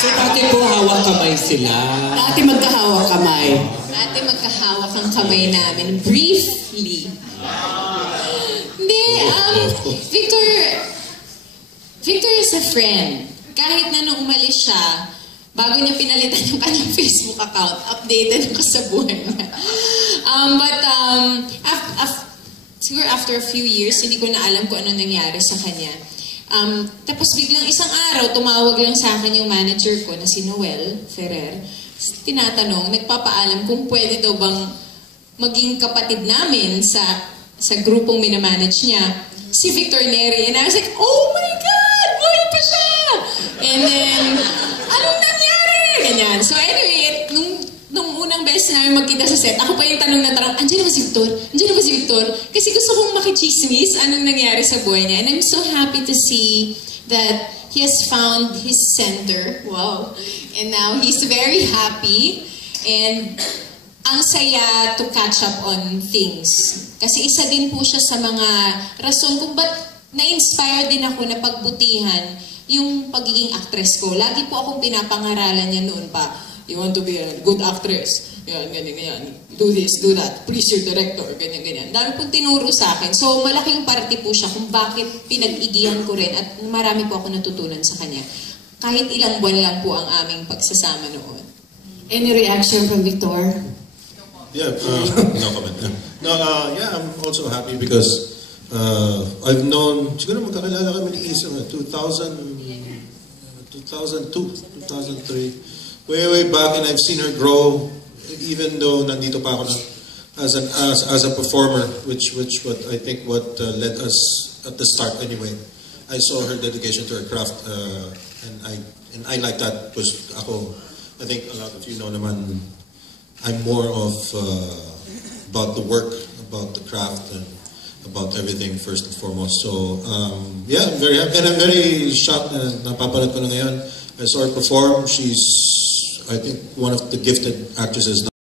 So dati po hawak kamay sila. Dati magkahawak kamay. Dati magkahawak ang kamay namin. Briefly. Hindi, Victor is a friend. Kahit na nung umalis siya, bago niya pinalitan yung kanyang Facebook account, updated ako sa buhay niya. Siguro after a few years, hindi ko na alam kung ano nangyari sa kanya. Tapos biglang isang araw, tumawag lang sa akin yung manager ko na si Noel Ferrer. Tinatanong, nagpapaalam kung pwede daw bang maging kapatid namin sa grupong minamanage niya, si Victor Neri. And I was like, oh my God! Buhay pa siya! And then, anong nangyari? Ganyan. So anyway, nung unang beses namin magkita sa set, ako pa yung tanong na tanong, andiyan na ba si Victor? Andiyan na ba si Victor? Kasi gusto kong makichismis anong nangyari sa buhay niya. And I'm so happy to see that he has found his center. Wow. And now he's very happy. And ang saya to catch up on things. Kasi isa din po siya sa mga rason kung ba't na-inspire din ako na pagbutihan yung pagiging actress ko. Lagi po akong pinapangaralan niya noon pa. You want to be a good actress. Yan, ganyan, ganyan. Do this, do that. Please your director. Ganyan, ganyan. Dami pong tinuro sa akin. So, malaking parte po siya kung bakit pinag-igihan ko rin at marami po ako natutunan sa kanya. Kahit ilang buwan lang po ang aming pagsasama noon. Any reaction from Victor? Yeah, no comment. No, yeah, I'm also happy because I've known, siguro magkakilala kami ni Isa, 2002, 2003. Way back, and I've seen her grow, even though nandito pa ako na, as a performer, which what I think led us at the start anyway. I saw her dedication to her craft, and I like that. Because ako, I think a lot of you know naman, I'm more of about the work, about the craft, and about everything first and foremost. So yeah, I'm very happy, and I'm very shocked na napapanood ko na ngayon. I saw her perform. She's, I think, one of the gifted actresses